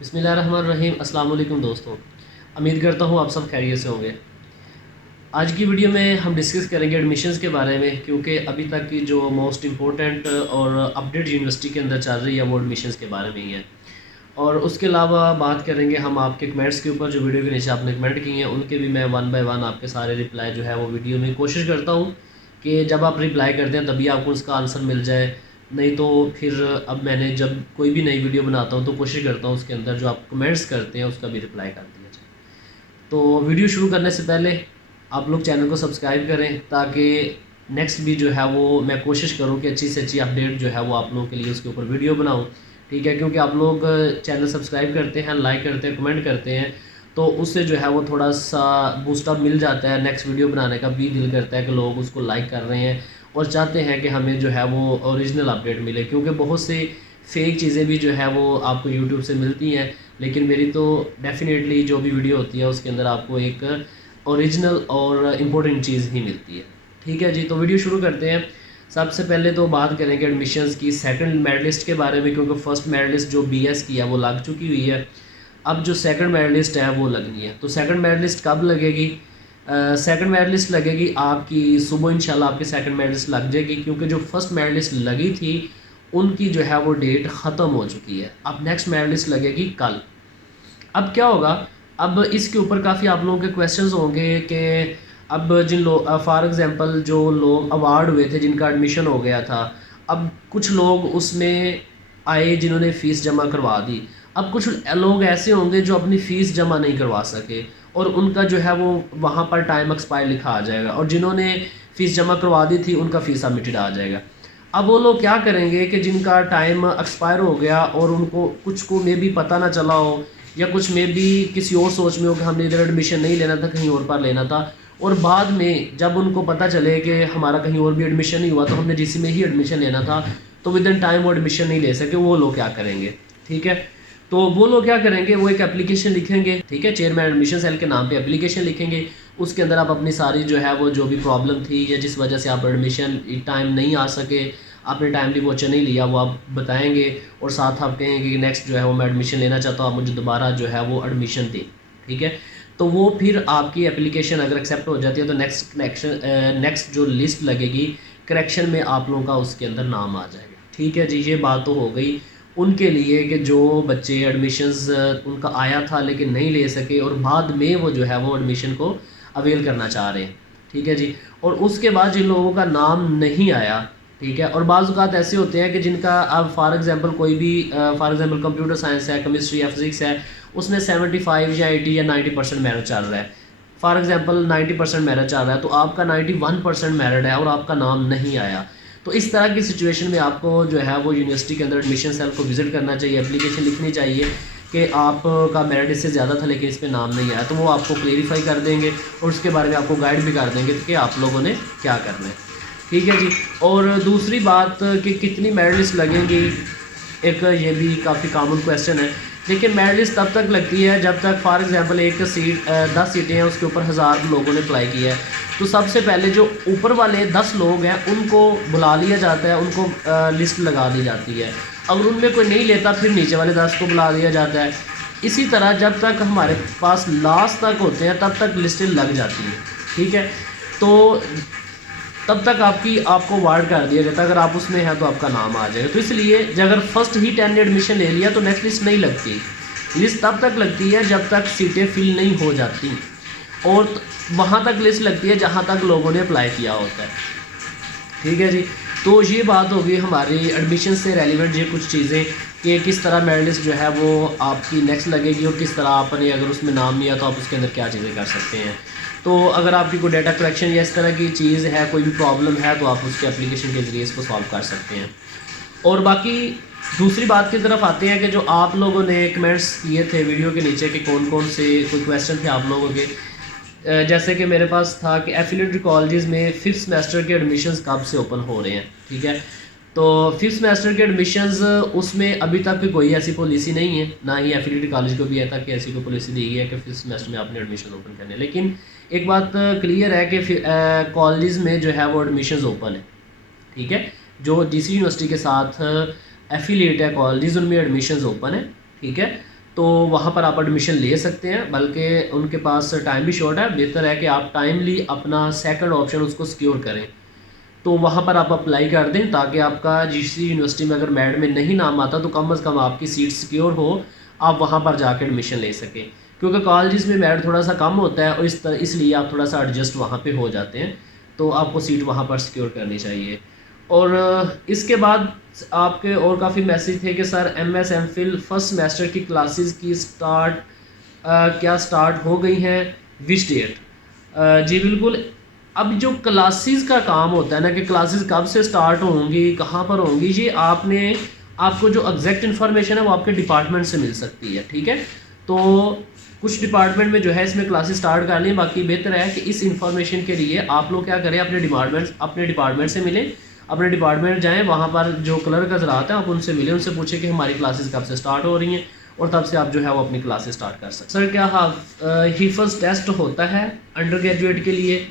बिस्मिल्लाहिर्रहमानिर्रहीम। अस्सलाम वालेकुम दोस्तों, उम्मीद करता हूँ आप सब खैरियत से होंगे। आज की वीडियो में हम डिस्कस करेंगे एडमिशन्स के बारे में, क्योंकि अभी तक की जो मोस्ट इम्पोर्टेंट और अपडेट यूनिवर्सिटी के अंदर चल रही है वो एडमिशन्स के बारे में ही है। और उसके अलावा बात करेंगे हम आपके कमेंट्स के ऊपर, जो वीडियो के नीचे आपने कमेंट किए हैं उनके भी मैं वन बाय वन आपके सारे रिप्लाई जो है वो वीडियो में कोशिश करता हूँ कि जब आप रिप्लाई करते हैं तभी आपको उसका आंसर मिल जाए। नहीं तो फिर अब मैंने जब कोई भी नई वीडियो बनाता हूँ तो कोशिश करता हूँ उसके अंदर जो आप कमेंट्स करते हैं उसका भी रिप्लाई कर दिया जाए। तो वीडियो शुरू करने से पहले आप लोग चैनल को सब्सक्राइब करें, ताकि नेक्स्ट भी जो है वो मैं कोशिश करूँ कि अच्छी से अच्छी अपडेट जो है वो आप लोगों के लिए उसके ऊपर वीडियो बनाऊँ। ठीक है, क्योंकि आप लोग चैनल सब्सक्राइब करते हैं, लाइक करते हैं, कमेंट करते हैं, तो उससे जो है वो थोड़ा सा बूस्टअप मिल जाता है। नेक्स्ट वीडियो बनाने का भी दिल करता है कि लोग उसको लाइक कर रहे हैं और चाहते हैं कि हमें जो है वो ओरिजिनल अपडेट मिले, क्योंकि बहुत से फेक चीज़ें भी जो है वो आपको यूट्यूब से मिलती हैं, लेकिन मेरी तो डेफिनेटली जो भी वीडियो होती है उसके अंदर आपको एक ओरिजिनल और इम्पोर्टेंट चीज़ ही मिलती है। ठीक है जी, तो वीडियो शुरू करते हैं। सबसे पहले तो बात करेंगे एडमिशन्स की सेकंड मेरिट लिस्ट के बारे में, क्योंकि फर्स्ट मेरिट लिस्ट जो बीएस की है वो लग चुकी हुई है। अब जो सेकंड मेरिट लिस्ट है वो लगनी है। तो सेकंड मेरिट लिस्ट कब लगेगी? सेकंड मेरिट लिस्ट लगेगी आपकी सुबह, इंशाल्लाह आपकी सेकंड मेरिट लिस्ट लग जाएगी, क्योंकि जो फर्स्ट मेरिट लिस्ट लगी थी उनकी जो है वो डेट ख़त्म हो चुकी है। अब नेक्स्ट मेरिट लिस्ट लगेगी कल। अब क्या होगा, अब इसके ऊपर काफ़ी आप लोगों के क्वेश्चंस होंगे कि अब जिन लोग फॉर एग्ज़ाम्पल जो लोग अवार्ड हुए थे, जिनका एडमिशन हो गया था, अब कुछ लोग उसमें आए जिन्होंने फ़ीस जमा करवा दी। अब कुछ लोग ऐसे होंगे जो अपनी फ़ीस जमा नहीं करवा सके और उनका जो है वो वहाँ पर टाइम एक्सपायर लिखा आ जाएगा, और जिन्होंने फ़ीस जमा करवा दी थी उनका फ़ीस सबमिटेड आ जाएगा। अब वो लोग क्या करेंगे कि जिनका टाइम एक्सपायर हो गया और उनको कुछ को मे भी पता ना चला हो, या कुछ में भी किसी और सोच में हो कि हमने इधर एडमिशन नहीं लेना था, कहीं और पर लेना था, और बाद में जब उनको पता चले कि हमारा कहीं और भी एडमिशन नहीं हुआ तो हमने जीसी में ही एडमिशन लेना था, तो विद इन टाइम वो एडमिशन नहीं ले सके, वो लोग क्या करेंगे? ठीक है, तो वो लोग क्या करेंगे, वो एक एप्लीकेशन लिखेंगे। ठीक है, चेयरमैन एडमिशन सेल के नाम पे एप्लीकेशन लिखेंगे। उसके अंदर आप अपनी सारी जो है वो जो भी प्रॉब्लम थी या जिस वजह से आप एडमिशन टाइम नहीं आ सके, आपने टाइमली वोचर नहीं लिया, वो आप बताएंगे, और साथ आप कहेंगे कि नेक्स्ट जो है वो मैं एडमिशन लेना चाहता हूँ, आप मुझे दोबारा जो है वो एडमिशन दें। ठीक है, तो वो फिर आपकी एप्लीकेशन अगर एक्सेप्ट हो जाती है तो नेक्स्ट जो लिस्ट लगेगी करेक्शन में आप लोगों का उसके अंदर नाम आ जाएगा। ठीक है जी, ये बात तो हो गई उनके लिए कि जो बच्चे एडमिशन्स उनका आया था लेकिन नहीं ले सके और बाद में वो जो है वो एडमिशन को अवेल करना चाह रहे हैं। ठीक है जी, और उसके बाद जिन लोगों का नाम नहीं आया, ठीक है, और बाज़ औक़ात ऐसे होते हैं कि जिनका अब फॉर एग्ज़ाम्पल कोई भी फॉर एग्ज़ाम्पल कंप्यूटर साइंस है, केमिस्ट्री या फिज़िक्स है, उसमें 75 या 80 या 90% मेरिट चल रहा है। फॉर एग्ज़ाम्पल 90% मेरिट चल रहा है, तो आपका 91% मेरिट है और आपका नाम नहीं आया। तो इस तरह की सिचुएशन में आपको जो है वो यूनिवर्सिटी के अंदर एडमिशन सेल को विज़िट करना चाहिए, एप्लीकेशन लिखनी चाहिए कि आपका मेरिट इससे ज़्यादा था लेकिन इस पे नाम नहीं आया, तो वो आपको क्लेरिफाई कर देंगे और उसके बारे में आपको गाइड भी कर देंगे कि आप लोगों ने क्या करना है। ठीक है जी, और दूसरी बात कि कितनी मेरिट लिस्ट लगेंगी, एक ये भी काफ़ी कॉमन क्वेश्चन है। देखिए, मेरिट लिस्ट तब तक लगती है जब तक फॉर एग्ज़ाम्पल एक सीट 10 सीटें हैं, उसके ऊपर 1000 लोगों ने अप्लाई किया है, तो सबसे पहले जो ऊपर वाले 10 लोग हैं उनको बुला लिया जाता है, उनको लिस्ट लगा दी जाती है। अगर उनमें कोई नहीं लेता फिर नीचे वाले 10 को बुला दिया जाता है। इसी तरह जब तक हमारे पास लास्ट तक होते हैं तब तक लिस्टें लग जाती हैं। ठीक है, तो तब तक आपको वार्ड कर दिया जाता है, अगर आप उसमें हैं तो आपका नाम आ जाएगा। तो इसलिए अगर फर्स्ट ही 10 ने एडमिशन ले लिया तो नेक्स्ट लिस्ट नहीं लगती। लिस्ट तब तक लगती है जब तक सीटें फिल नहीं हो जाती, और वहाँ तक लिस्ट लगती है जहाँ तक लोगों ने अप्लाई किया होता है। ठीक है जी, तो ये बात होगी हमारी एडमिशन से रेलिवेंट ये कुछ चीज़ें कि किस तरह मेरिट लिस्ट जो है वो आपकी नेक्स्ट लगेगी, और किस तरह आपने अगर उसमें नाम नहीं आया तो आप उसके अंदर क्या चीज़ें कर सकते हैं। तो अगर आपकी कोई डाटा कलेक्शन या इस तरह की चीज़ है, कोई भी प्रॉब्लम है, तो आप उसके एप्लीकेशन के ज़रिए इसको सॉल्व कर सकते हैं। और बाकी दूसरी बात की तरफ आते हैं कि जो आप लोगों ने कमेंट्स किए थे वीडियो के नीचे कि कौन कौन से कोई क्वेश्चन थे आप लोगों के, जैसे कि मेरे पास था कि एफिलिएटेड कॉलेजेस में 5th सेमेस्टर के एडमिशन्स कब से ओपन हो रहे हैं। ठीक है, तो 5th सेमेस्टर के एडमिशन्स उसमें अभी तक कोई ऐसी पॉलिसी नहीं है, ना ही एफिलिएटेड कॉलेज को भी है तक कि ऐसी कोई पॉलिसी दी गई है कि 5th सेमेस्टर में आपने एडमिशन ओपन करने। लेकिन एक बात क्लियर है कि कॉलेज में जो है वो एडमिशन्स ओपन है। ठीक है, जो डीसी यूनिवर्सिटी के साथ एफिलिएट है कॉलेज, उनमें एडमिशन्स ओपन है। ठीक है, तो वहाँ पर आप एडमिशन ले सकते हैं, बल्कि उनके पास टाइम भी शॉर्ट है। बेहतर है कि आप टाइमली अपना सेकंड ऑप्शन उसको सिक्योर करें। तो वहाँ पर आप अप्लाई कर दें ताकि आपका जिस यूनिवर्सिटी में अगर मेरिट में नहीं नाम आता तो कम से कम आपकी सीट सिक्योर हो, आप वहाँ पर जाकर एडमिशन ले सकें। क्योंकि कॉलेज में मेरिट थोड़ा सा कम होता है और इसलिए आप थोड़ा सा एडजस्ट वहाँ पे हो जाते हैं, तो आपको सीट वहाँ पर सिक्योर करनी चाहिए। और इसके बाद आपके और काफ़ी मैसेज थे कि sir MS MPhil first semester की क्लासेस की क्या स्टार्ट हो गई हैं, विच डेट? जी बिल्कुल। अब जो क्लासेस का काम होता है ना कि क्लासेस कब से स्टार्ट होंगी, कहाँ पर होंगी, ये आपको जो एग्जैक्ट इन्फॉर्मेशन है वो आपके डिपार्टमेंट से मिल सकती है, ठीक है। तो कुछ डिपार्टमेंट में जो है इसमें क्लासेस स्टार्ट कर लें, बाकी बेहतर है कि इस इन्फॉर्मेशन के लिए आप लोग क्या करें, अपने डिपार्टमेंट से मिलें, अपने डिपार्टमेंट जाएँ, वहाँ पर जो क्लर्क हज़रात हैं आप उनसे मिलें, उनसे पूछें कि हमारी क्लासेस कब से स्टार्ट हो रही हैं, और तब से आप जो है वो अपनी क्लासेस स्टार्ट कर सकते हैं। सर क्या हिफज टेस्ट होता है अंडर ग्रेजुएट के लिए?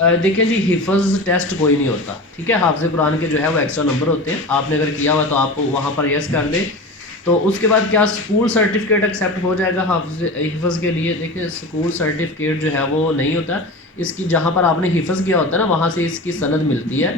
देखिए जी, हिफज टेस्ट कोई नहीं होता, ठीक है। हाफ़िज़ कुरान के जो है वो एक्स्ट्रा नंबर होते हैं, आपने अगर किया हुआ तो आप वहाँ पर यस कर दें। तो उसके बाद क्या स्कूल सर्टिफिकेट एक्सेप्ट हो जाएगा हिफज के लिए? देखिए, स्कूल सर्टिफिकेट जो है वो नहीं होता, इसकी जहाँ पर आपने हिफज किया होता है ना वहाँ से इसकी सनद मिलती है,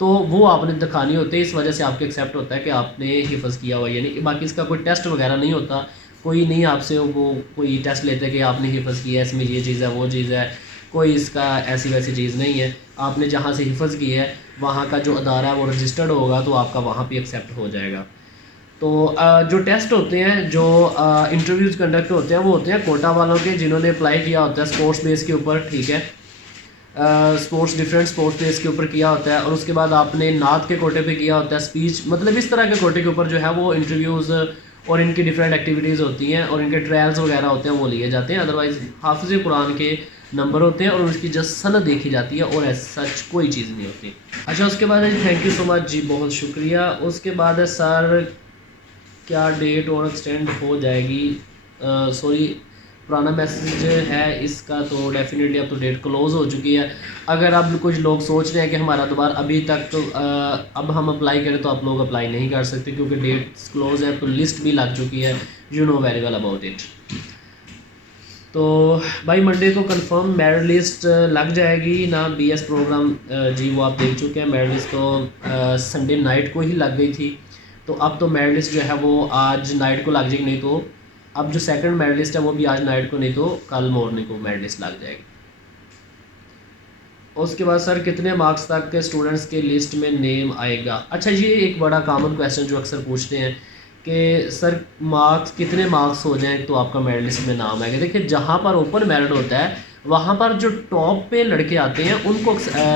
तो वो आपने दिखानी होती है, इस वजह से आपके एक्सेप्ट होता है कि आपने हिफज किया हुआ, यानी बाकी इसका कोई टेस्ट वगैरह नहीं होता। कोई नहीं आपसे वो कोई टेस्ट लेते कि आपने हिफज किया है, इसमें ये चीज़ है वो चीज़ है, कोई इसका ऐसी वैसी चीज़ नहीं है। आपने जहाँ से हिफज की है वहाँ का जो अदारा है वो रजिस्टर्ड होगा, तो आपका वहाँ पे एक्सेप्ट हो जाएगा। तो जो टेस्ट होते हैं, जो इंटरव्यूज़ कंडक्ट होते हैं, वो होते हैं कोटा वालों के, जिन्होंने अप्लाई किया होता है स्पोर्ट्स बेस के ऊपर, ठीक है। डिफरेंट स्पोर्ट्स बेस के ऊपर किया होता है, और उसके बाद आपने नात के कोटे पे किया होता है, स्पीच, मतलब इस तरह के कोटे के ऊपर जो है वो इंटरव्यूज़ और इनकी डिफरेंट एक्टिविटीज़ होती हैं और इनके ट्रायल्स वगैरह होते हैं, वो लिए जाते हैं। अदरवाइज़ हाफिज़ कुरान के नंबर होते हैं और उसकी जस्ट सनद देखी जाती है, और ऐसा सच कोई चीज़ नहीं होती। अच्छा, उसके बाद है जी, थैंक यू सो मच जी, बहुत शुक्रिया। उसके बाद है सर क्या डेट और एक्सटेंड हो जाएगी? सॉरी, पुराना मैसेज है इसका, तो डेफिनेटली अब तो डेट क्लोज़ हो चुकी है। अगर अब कुछ लोग सोच रहे हैं कि हमारा दोबारा अभी तक तो अब हम अप्लाई करें, तो आप लोग अप्लाई नहीं कर सकते क्योंकि डेट क्लोज़ है, तो लिस्ट भी लग चुकी है, you know very well about it. तो भाई मंडे को कंफर्म मेरिट लिस्ट लग जाएगी ना? BS प्रोग्राम जी वो आप देख चुके हैं, मेरिट लिस्ट तो संडे नाइट को ही लग गई थी, तो अब तो मेरिट लिस्ट जो है वो आज नाइट को लग जाएगी, नहीं तो अब जो सेकंड मेरिट लिस्ट है वो भी आज नाइट को, नहीं तो कल मॉर्निंग को मेरिट लिस्ट लग जाएगी। उसके बाद सर कितने मार्क्स तक के स्टूडेंट्स के लिस्ट में नेम आएगा? अच्छा, ये एक बड़ा कॉमन क्वेश्चन जो अक्सर पूछते हैं कि सर कितने मार्क्स हो जाएं तो आपका मेरिट लिस्ट में नाम आएगा। देखिए, जहाँ पर ओपन मेरिट होता है वहाँ पर जो टॉप पे लड़के आते हैं उनको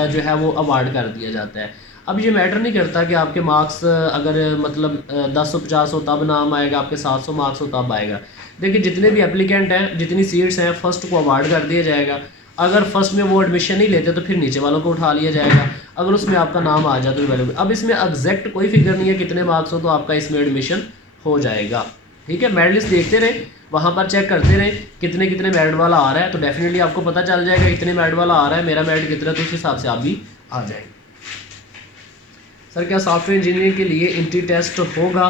जो है वो अवार्ड कर दिया जाता है। अब ये मैटर नहीं करता कि आपके मार्क्स अगर मतलब 1050 हो तब नाम आएगा, आपके 700 मार्क्स हो तब आएगा। देखिए, जितने भी एप्लीकेंट हैं, जितनी सीट्स हैं, फर्स्ट को अवार्ड कर दिया जाएगा। अगर फर्स्ट में वो एडमिशन नहीं लेते तो फिर नीचे वालों को उठा लिया जाएगा, अगर उसमें आपका नाम आ जाए तो वैल्यू। अब इसमें एग्जैक्ट कोई फिगर नहीं है कितने मार्क्स हो तो आपका इसमें एडमिशन हो जाएगा, ठीक है। मेरिट लिस्ट देखते रहे, वहाँ पर चेक करते रहे कितने कितने मेरिट वाला आ रहा है, तो डेफिनेटली आपको पता चल जाएगा कितने मेरिट वाला आ रहा है, मेरा मेरिट कितना है, तो उस हिसाब से आप भी आ जाएंगे। सर क्या सॉफ्टवेयर इंजीनियरिंग के लिए इंट्री टेस्ट होगा?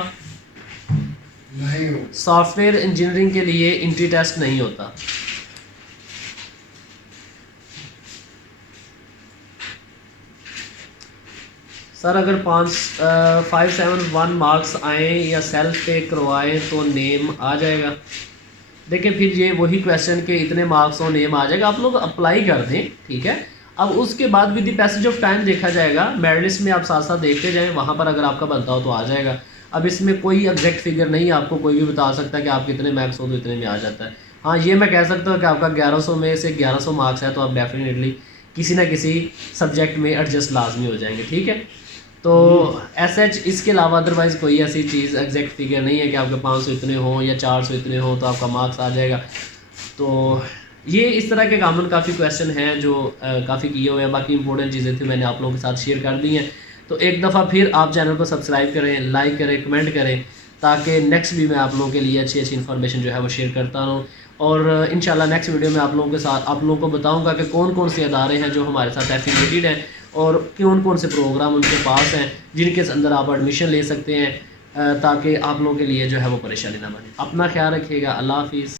नहीं, सॉफ्टवेयर इंजीनियरिंग के लिए इंट्री टेस्ट नहीं होता। सर अगर 571 मार्क्स आए या सेल्फ पे करवाएं तो नेम आ जाएगा? देखिए, फिर ये वही क्वेश्चन के इतने मार्क्स हो नेम आ जाएगा, आप लोग अप्लाई कर दें, ठीक है। अब उसके बाद with the passage of time देखा जाएगा, मेरिट लिस्ट में आप साथ साथ देखते जाएं, वहाँ पर अगर आपका बनता हो तो आ जाएगा। अब इसमें कोई एग्जैक्ट फिगर नहीं, आपको कोई भी बता सकता है कि आप कितने मार्क्स हो तो इतने में आ जाता है। हाँ, ये मैं कह सकता हूँ कि आपका 1100 में से 1100 मार्क्स है तो आप डेफिनेटली किसी ना किसी सब्जेक्ट में एडजस्ट लाजमी हो जाएंगे, ठीक है। तो एसएच इसके अलावा अदरवाइज़ कोई ऐसी चीज़ एग्जैक्ट फिगर नहीं है कि आपके 500 इतने हों या 400 इतने हों तो आपका मार्क्स आ जाएगा। तो ये इस तरह के कॉमन काफ़ी क्वेश्चन हैं जो काफ़ी किए हुए हैं। बाकी इंपॉर्टेंट चीज़ें थी मैंने आप लोगों के साथ शेयर कर दी हैं। तो एक दफ़ा फिर आप चैनल को सब्सक्राइब करें, लाइक करें, कमेंट करें, ताकि नेक्स्ट भी मैं आप लोगों के लिए अच्छी अच्छी इन्फॉर्मेशन जो है वो शेयर करता रहूँ। और इंशाल्लाह नेक्स्ट वीडियो में आप लोगों को बताऊँगा कि कौन कौन से अदारे हैं जो हमारे साथ एफिलिएटेड हैं और कौन कौन से प्रोग्राम उनके पास हैं जिनके अंदर आप एडमिशन ले सकते हैं ताकि आप लोगों के लिए जो है वो परेशानी ना बने। अपना ख्याल रखिएगा। अल्लाह हाफिज़।